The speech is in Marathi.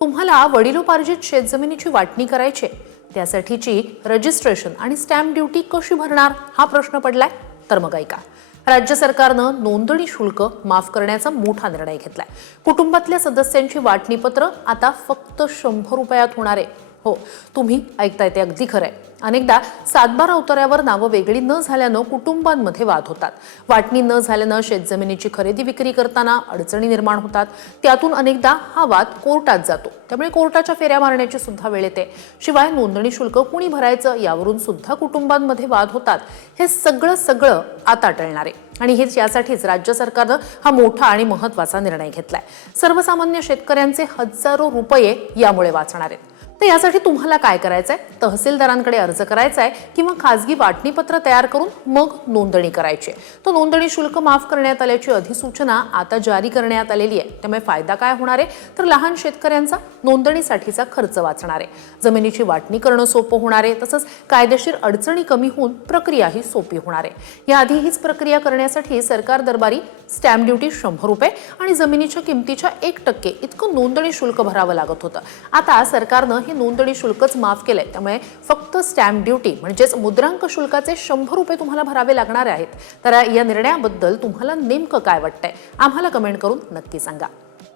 तुम्हाला वडिलोपार्जित शेतजमिनीची वाटणी करायची आहे, त्यासाठीची रजिस्ट्रेशन आणि स्टॅम्प ड्युटी कशी भरणार हा प्रश्न पडलाय. तर मग ऐका, राज्य सरकारनं नोंदणी शुल्क माफ करण्याचा मोठा निर्णय घेतलाय. कुटुंबातल्या सदस्यांची वाटणीपत्र आता फक्त 100 रुपयात होणार आहे. हो, तुम्ही ऐकताय ते अगदी खरंय. अनेकदा 7/12 उतार्यावर नावं वेगळी न झाल्यानं कुटुंबांमध्ये वाद होतात. वाटणी न झाल्यानं शेतजमिनीची खरेदी विक्री करताना अडचणी निर्माण होतात. त्यातून अनेकदा हा वाद कोर्टात जातो. त्यामुळे कोर्टाच्या फेऱ्या मारण्याची सुद्धा वेळ येते. शिवाय नोंदणी शुल्क कुणी भरायचं यावरून सुद्धा कुटुंबांमध्ये वाद होतात. हे सगळं आता टळणार आहे. आणि हेच यासाठीच राज्य सरकारनं हा मोठा आणि महत्त्वाचा निर्णय घेतलाय. सर्वसामान्य शेतकऱ्यांचे हजारो रुपये यामुळे वाचणार आहेत. तर यासाठी तुम्हाला काय करायचंय? तहसीलदारांकडे अर्ज करायचा आहे किंवा खासगी वाटणीपत्र तयार करून मग नोंदणी करायची. तो नोंदणी शुल्क माफ करण्यात आल्याची अधिसूचना आता जारी करण्यात आलेली आहे. त्यामुळे फायदा काय होणार आहे? तर लहान शेतकऱ्यांचा नोंदणीसाठीचा खर्च वाचणार आहे, जमिनीची वाटणी करणं सोपं होणार आहे, तसंच कायदेशीर अडचणी कमी होऊन प्रक्रियाही सोपी होणार आहे. याआधी हीच प्रक्रिया करण्यासाठी सरकार दरबारी स्टॅम्प ड्युटी 100 रुपये आणि जमिनीच्या किमतीच्या 1% इतकं नोंदणी शुल्क भरावं लागत होतं. आता सरकारनं हे नोंदणी शुल्कच माफ केलंय. त्यामुळे फक्त स्टॅम्प ड्युटी म्हणजेच मुद्रांक शुल्काचे 100 रुपये तुम्हाला भरावे लागणार आहेत. तर या निर्णयाबद्दल तुम्हाला नेमकं काय वाटतंय? आम्हाला कमेंट करून नक्की सांगा.